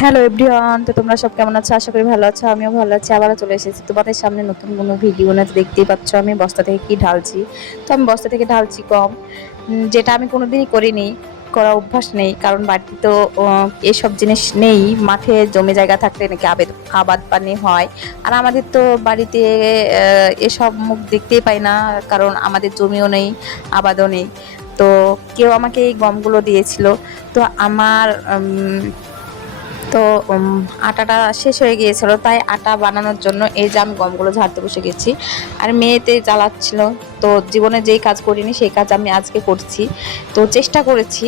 Hello everyone, তো তোমরা সব কেমন আছো? আশা করি ভালো আছো। আমিও ভালো আছি। আবারও চলে এসেছি তোমাদের সামনে নতুন কোনো ভিডিও না। দেখতেই পাচ্ছ আমি বস্তা থেকে কি ঢালছি। তো আমি বস্তা থেকে ঢালছি গম, যেটা আমি কোনোদিনই করিনি, করা অভ্যাস নেই। কারণ বাড়িতে তো এসব জিনিস নেই। মাঠে জমি জায়গা থাকলে নাকি আবাদ পানি হয়। আর আমাদের তো বাড়িতে এসব মুখ দেখতেই পাই না, কারণ আমাদের জমিও নেই, আবাদও নেই। তো কেউ আমাকে এই গমগুলো দিয়েছিল। তো আমার তো আটাটা শেষ হয়ে গিয়েছিল, তাই আটা বানানোর জন্য এই যে আমি গমগুলো ঝাড়তে বসে গেছি। আর মেয়েতে জ্বালাচ্ছিল। তো জীবনে যেই কাজ করিনি সেই কাজ আমি আজকে করছি। তো চেষ্টা করেছি,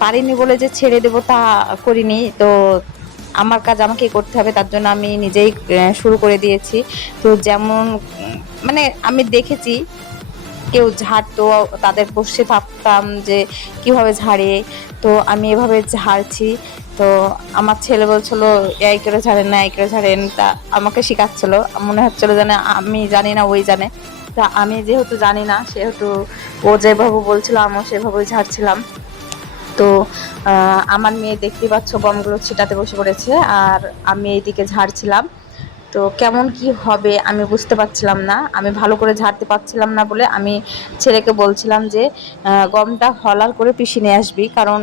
পারিনি বলে যে ছেড়ে দেবো তা করিনি। তো আমার কাজ আমাকেই করতে হবে, তার জন্য আমি নিজেই শুরু করে দিয়েছি। তো যেমন মানে আমি দেখেছি কেউ ঝাড়তো, তাদের বসে থাকতাম যে কিভাবে ঝাড়ে। তো আমি এভাবে ঝাড়ছি। তো আমার ছেলে বলছিল এই করে ঝাড়েন না, এই করে ঝাড়েন, তা আমাকে শেখাচ্ছিল। মনে হচ্ছিল যেন আমি জানি না ওই জানে। তা আমি যেহেতু জানি না, সেহেতু ও যেভাবে বলছিল আমিও সেভাবেই ঝাড়ছিলাম। তো আমার মেয়ে দেখতেই পাচ্ছ গমগুলো ছিটাতে বসে পড়েছে, আর আমি এইদিকে ঝাড়ছিলাম। তো কেমন কি হবে আমি বুঝতে পারছিলাম না, আমি ভালো করে ঝাড়তে পারছিলাম না বলে আমি ছেলেকে বলছিলাম যে গমটা হলার করে পিষে নিয়ে আসবি, কারণ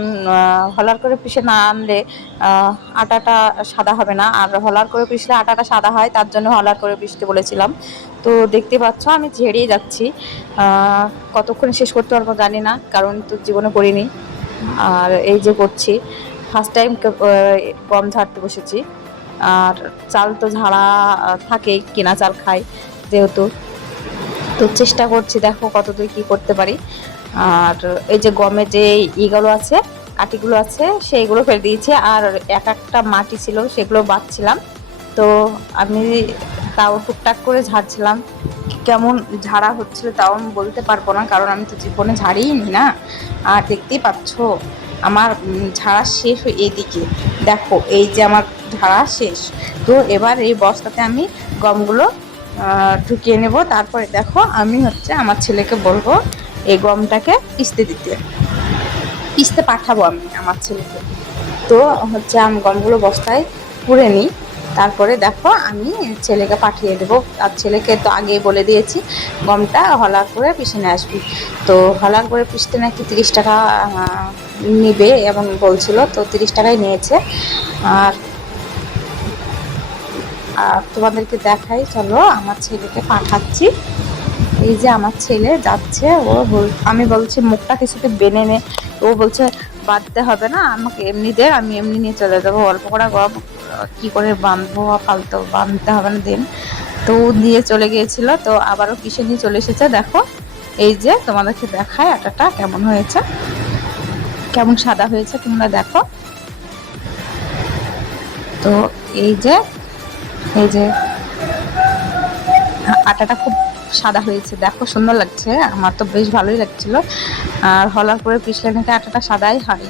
হলার করে পিষে না আনলে আটাটা সাদা হবে না, আর হলার করে পিষলে আটাটা সাদা হয়, তার জন্য হলার করে পিষতে বলেছিলাম। তো দেখতে পাচ্ছ আমি ঝেড়েই যাচ্ছি। কতক্ষণ শেষ করতে পারবো জানি না, কারণ তো জীবনে করিনি। আর এই যে করছি, ফার্স্ট টাইম গম ঝাড়তে বসেছি। আর চাল তো ঝাড়া থাকেই, কেনা চাল খাই যেহেতু। তো চেষ্টা করছি, দেখো কতদূর কি করতে পারি। আর এই যে গমের যে ইগুলো আছে, কাঠিগুলো আছে, সেইগুলো ফেলে দিয়েছি। আর এক একটা মাটি ছিল সেগুলো বাঁধছিলাম। তো আমি তাও টুকটাক করে ঝাড়ছিলাম। কেমন ঝাড়া হচ্ছিল তাও আমি বলতে পারবো না, কারণ আমি তো জীবনে ঝাড়িনি না। আর দেখতেই পাচ্ছ আমার ঝাড়া শেষ হয়ে এদিকে দেখো, এই যে আমার ঝাড়া শেষ। তো এবার এই বস্তাতে আমি গমগুলো ঢুকিয়ে নেব। তারপরে দেখো আমি হচ্ছে আমার ছেলেকে বলবো এই গমটাকে পিষতে পাঠাবো আমি আমার ছেলেকে। তো হচ্ছে আমি গমগুলো বস্তায় পুরে নিই, তারপরে দেখো আমি ছেলেকে পাঠিয়ে দেবো। আর ছেলেকে তো আগেই বলে দিয়েছি গমটা হলার করে পিষে নিয়ে আসবি। তো হলার করে পিষতে নাকি 30 টাকা নিবে এমন বলছিল, তো 30 টাকাই নিয়েছে। আর আর তোমাদেরকে দেখাই, চলো আমার ছেলেকে পাঠাচ্ছি। এই যে আমার ছেলে যাচ্ছে, আমি বলছি মুখটা কিছুতে বেনে নে। ও বলছে বাঁধতে হবে না, আমাকে এমনি দে, আমি এমনি নিয়ে চলে যাবো। অল্প করে গরম কি করে বাঁধবো, ফালতু বাঁধতে হবে না দিন। তো ও দিয়ে চলে গিয়েছিল, তো আবারও কিসে নিয়ে চলে এসেছে দেখো। এই যে তোমাদেরকে দেখায় আটাটা কেমন হয়েছে, কেমন সাদা হয়েছে তোমরা দেখো। তো এই যে এই যে আটাটা খুব সাদা হয়েছে, দেখো সুন্দর লাগছে, আমার তো বেশ ভালোই লাগছিল। আর হলার করে পিছলে নাকি আটাটা সাদাই হয়।